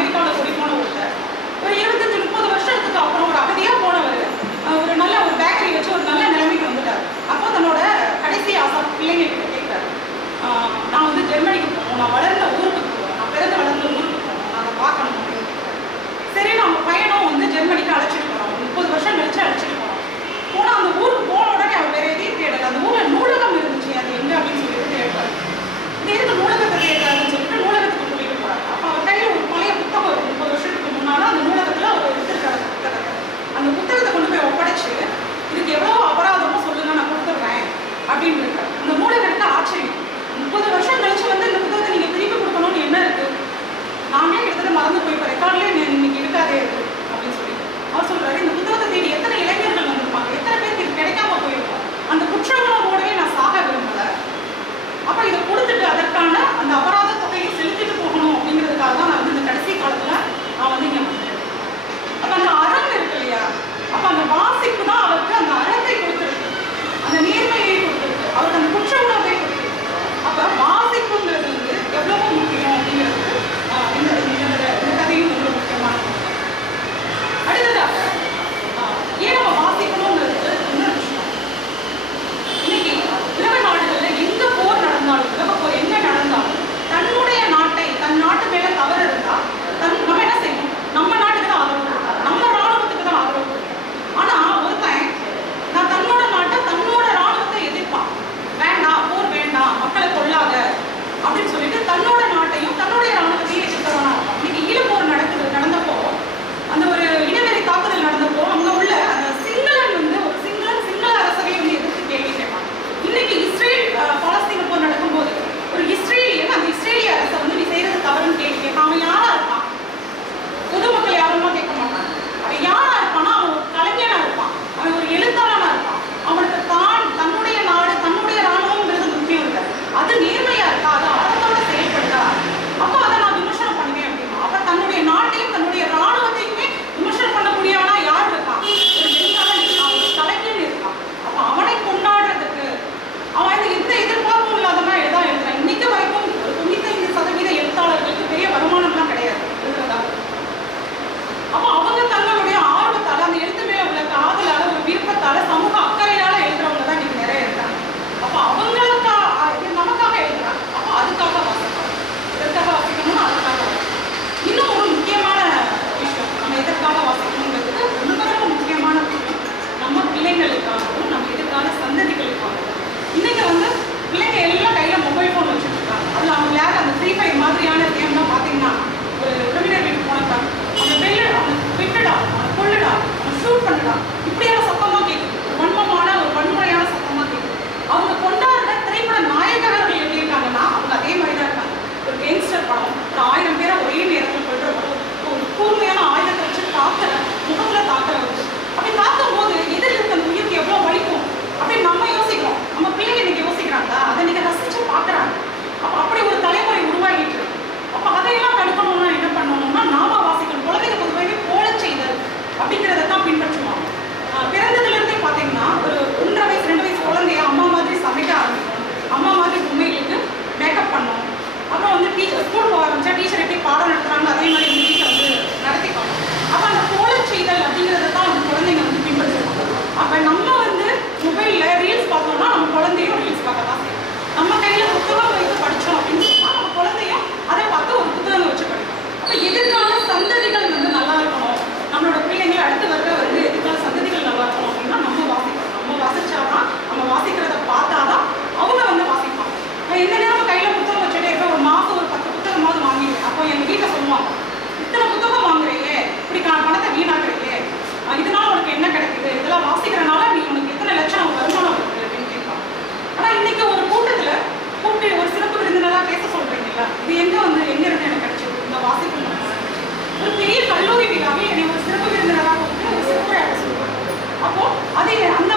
அமெரிக்காவில் ஓடி போன ஒருத்தர். ஒரு 25-30 வருஷத்துக்கு அப்புறம் ஒரு அகதியாக போனவர் ஒரு நல்ல ஒரு பேக்கரி வச்சு ஒரு நல்ல நிலைமைக்கு வந்துட்டார். அப்போ தன்னோட கடைசி ஆசை பிள்ளைங்ககிட்ட கேட்கிறார், நான் வந்து ஜெர்மனிக்கு போகணும், நான் வளர்ந்த ஊருக்கு போகணும், நான் பிறந்த வளர்ந்த ஊருக்கு போகணும், நான் அதை பார்க்கணும் அப்படின்னு கேட்கிறார். சரி, நம்ம பையனும் வந்து ஜெர்மனிக்கு அழைச்சிட்டு போகிறோம், 30 வருஷம் கழிச்சு அழைச்சிட்டு போகிறோம். போனால் அந்த ஊருக்கு போன உடனே அவர் வேற எதையும் தேடலை. அந்த ஊரில் நூலகம் இருந்துச்சு, அது எங்கே அப்படின்னு சொல்லிட்டு தேடுறாரு. இது எதுக்கு நூலகத்தை தேடுறாருன்னு சொல்லிட்டு நூலகத்துக்கு கூட்டிகிட்டு போகிறார். அப்போ அவர் கையில் ஒரு பழைய புத்தகம் இருக்கும், 30 வருஷத்துக்கு முன்னால் அந்த நூலகத்தில் அவர் எடுத்துருக்காரு புத்தகத்தை. அந்த புத்தகத்தை கொண்டு போய் ஒப்படைச்சு, இதுக்கு எவ்வளோ அபராதமோ சொல்லுங்க, நான் கொடுத்துட்றேன் அப்படின்னு இருக்காரு. அந்த நூலகத்துக்கு ஆச்சரியம், 30 வருஷம் கழிச்சு வந்து இந்த புத்தகத்தை நீங்கள் திருப்பி கொடுக்கணும்னு என்ன இருக்குது, நானே எடுத்ததை மறந்து போய் இப்போ ரெக்கார்ட்லேயே இன்னைக்கு இருக்காதே இருக்கு அப்படின்னு சொல்லி அவர் சொல்கிறாரு. இந்த புத்தகத்தை தேடி எத்தனை இளைஞர்கள் வந்திருப்பாங்க, எத்தனை பேருக்கு இது கிடைக்காம போயிருக்கும், அந்த குற்றங்களோடவே நான் சாக விரும்பலை. அப்போ இதை கொடுத்துட்டு அதற்கான அந்த அபராத தொகையை செலுத்திட்டு போகணும் அப்படிங்கிறதுக்காக தான் நான் வந்து இந்த கடைசி காலத்தில் நான் வந்து இங்கே வந்தேன். அப்போ அந்த அறம் இருக்கு இல்லையா, அப்போ அந்த வாசிப்பு தான் அவருக்கு அந்த அறத்தை கொடுத்துருக்கு, அந்த நேர்மையை கொடுத்துருக்கு, அவருக்கு அந்த குற்ற உணர்வை கொடுத்துருக்கு. அப்போ வாசிப்புங்கிறது வந்து எவ்வளவோ முக்கியம் அப்படிங்கிறது இந்த கதையும் ரொம்ப முக்கியமானது. அடுத்ததாக ஏன் நம்ம வாசிக்கணுங்கிறது இன்னொரு விஷயம். இன்னைக்கு உலக நாடுகளில் எங்க போர் நடந்தாலும், உலக போர் எங்க நடந்தாலும், தன்னுடைய நாட்டை, தன் நாட்டு மேல தவறு இருந்தா நம்ம என்ன செய்யணும், நம்ம நாட்டுக்கு தான் ஆதரவு கொடுக்கணும், நம்ம ராணுவத்துக்கு தான் ஆதரவு கொடுக்கணும். ஆனா ஒருத்தன் நான் தன்னோட நாட்டை, தன்னோட ராணுவத்தை எதிர்ப்பான், வேண்டாம் போர் வேண்டாம், மக்களை கொள்ளாத அப்படின்னு சொல்லிட்டு தன்னோட நாட்டையும் தன்னுடைய ராணுவத்தையும் எதிர்க்கிறவனா இருப்பான். இன்னைக்கு ஈழப்போர் நடந்தப்போ, அந்த ஒரு இனவெறி தாக்குதல் நடந்தப்போ, அங்க உள்ள அந்த சிங்களன் வந்து ஒரு சிங்கள அரசரை வந்து எதிர்த்து கேள்வி கேட்பாங்க. இன்னைக்கு இஸ்ரேல் பாலஸ்தீன போர் நடக்கும்போது ஒரு இஸ்ரேலியன் அந்த இஸ்ரேலிய அரசை வந்து நீ செய்யறது தவறுன்னு கேள்வி கேட்பான். அவன் யாரா இருப்பான், பொதுமக்கள் யாருமா கேட்க மாட்டான். அவன் யாரா இருப்பான்னா அவன் ஒரு கலைஞனா இருப்பான், அவன் ஒரு எழுத்தாளனா இருப்பான். அவனுக்கு தன்னுடைய நாடு, தன்னுடைய ராணுவம்ங்கிறது முக்கியம் இல்லை, அது நேர்மையா இருக்கா, அது அறத்தோட செயல்படுதா, அப்போ அதை நான் விமர்சனம் பண்ணுவேன் அப்படின்னா. அப்ப தன்னுடைய நாட்டையும் தன்னுடைய ராணுவத்தையுமே விமர்சனம் பண்ணக்கூடியவனா யார் இருக்கான், ஒரு எழுத்தாளன் இருக்கான், ஒரு கலைஞன் இருக்கான். அப்ப அவனை கொண்டாடுறதுக்கு அவன் எந்த எதிர்பார்ப்பும் இல்லாதனா எழுதான் எழுதுறான். இன்னைக்கு வரைக்கும் ஒரு 95% எழுத்தாளர்களுக்கு பெரிய வருமானம்லாம் கிடையாது எழுதுறதா. அப்போ அவங்க தங்களுடைய ஆர்வத்தால, அந்த எழுத்து மேல உள்ள காதலால, ஒரு விருப்பத்தால, சமூக அக்கறையால எழுதுறவங்க தான் இன்னைக்கு நிறைய இருக்காங்க. அப்போ அவங்களுக்கா நமக்காக எழுதுறாங்க. அப்போ அதுக்காக வாசிப்பாங்க, எதற்காக வாசிக்கணும்னா அதுக்காக. இன்னும் ஒரு முக்கியமான விஷயம், நம்ம எதற்காக வாசிக்கணுங்கிறதுக்கு ரொம்ப ரொம்ப முக்கியமான விஷயம், நம்ம பிள்ளைங்களுக்காகவும் நம்ம எதிர்கால சந்ததிகளுக்காகவும். இன்னைக்கு வந்து பிள்ளைங்க எல்லாம் கையில மொபைல் ஃபோன் வச்சுட்டு இருக்காங்க. அதில் அவங்க விளையாட அந்த ஃப்ரீ ஃபயர் மாதிரியான கேம்லாம் பார்த்தீங்கன்னா, ஒரு உறவினர் வீட்டுக்கு போனப்ப அந்த பெல்லு, அவனை விட்டுடா, அவனை கொள்ளுடா, அவனை ஷூட் பண்ணுடா, இப்படியான சத்தமாக கேட்குது, ஒரு வன்மமான ஒரு வன்முறையான சத்தமாக கேட்குது. அவங்க கொண்டாடுற திரைப்பட நாயகர்கள் எப்படி இருக்காங்கன்னா அவங்க அதே மாதிரி தான் இருக்காங்க. ஒரு கேங்ஸ்டர் படம், ஒரு 1000 பேரை ஒரே நேரத்தில் கொள்ற படம், ஒரு கூர்மையான ஆயுதத்தை வச்சு தாக்குற, முகத்துல தாக்குறது. அப்படி தாக்கும் போது எதிரில் இருக்க அந்த உயிருக்கு எவ்வளோ வலிக்கும் அப்படின்னு நம்ம யோசிக்கிறோம். நம்ம பிள்ளைங்க இன்னைக்கு யோசிக்கிறாங்களா, அதை நீங்க ரசிச்சு பார்க்குறாங்க. அப்போ அப்படி ஒரு தலைமுறை உருவாகிட்டு இருக்கு. அப்போ அதையெல்லாம் தடுக்கணும்னா என்ன பண்ணணும்னா நாம வாசிக்கணும். குழந்தைங்க பொதுவாகவே போல செய்தல் அப்படிங்கிறத தான் பின்பற்றுவாங்க. பிறந்ததுலேருந்தே பார்த்தீங்கன்னா ஒரு 1.5 வயசு 2 வயசு குழந்தைய அம்மா மாதிரி சமைக்க ஆரம்பிக்கணும், அம்மா மாதிரி பொம்மைகளுக்கு மேக்கப் பண்ணணும். அப்புறம் வந்து டீச்சர் ஸ்கூல் போக ஆரம்பிச்சா டீச்சர் எப்படி பாடம் நடத்துறாங்க அதே மாதிரி டீச்சர் வந்து நடத்திப்பாங்க. அப்போ அந்த போல செய்தல் அப்படிங்கிறத தான் வந்து குழந்தைங்க வந்து பின்பற்றுவாங்க. அப்போ நம்ம வந்து மொபைலில் ரீல்ஸ் பார்த்தோம்னா நம்ம குழந்தையும் ரீல்ஸ் பார்க்க தான் செய்யும். நம்ம கையில் புத்தகம் வைத்து படித்தோம் அப்படின்னு சொன்னால் நம்ம குழந்தையும் அதை பார்த்து ஒரு புத்தகம் வச்சு படிக்கும். அப்போ எதிர்கால சந்ததிகள் வந்து நல்லா இருக்கணும், நம்மளோட பிள்ளைங்களை அடுத்து வந்து எதிர்கால சந்ததிகள் நல்லா இருக்கணும் அப்படின்னா நம்ம வாசிக்கணும். நம்ம வாசிச்சாதான், நம்ம வாசிக்கிறத பார்த்தாதான் அவங்க வந்து வாசிப்பாங்க. எந்த நேரம் கையில் புத்தகம் வச்சுட்டே இருப்பேன், ஒரு மாதம் ஒரு 10 புத்தகமாவது வாங்கிடுவேன். அப்போ எங்கள் வீட்டில் சொல்லுவாங்க, இத்தனை புத்தகம் வாங்குறீங்க, இப்படி பணத்தை வீணாக்குறீங்க, இதனால உனக்கு என்ன கிடைக்குது, இதெல்லாம் வாசிக்கிறனால நீ உனக்கு எத்தனை லட்சம் வருமானம் இருக்குது அப்படின்னு கேட்பாங்க. ஆனால் இன்னைக்கு ஒரு கூட்டத்தில் கூப்பிட்டு ஒரு சிறப்பு விருந்தினராக பேச சொல்றீங்களா, இது எங்க இருந்து எனக்கு கிடைச்சது, இந்த வாசிப்பு ஒரு பெரிய கல்லூரி விழாவில் என்னை ஒரு சிறப்பு விருந்தினராக கூப்பிட்டு ஒரு சிறப்புரையாட சொல்லுவாங்க. அப்போ அது அந்த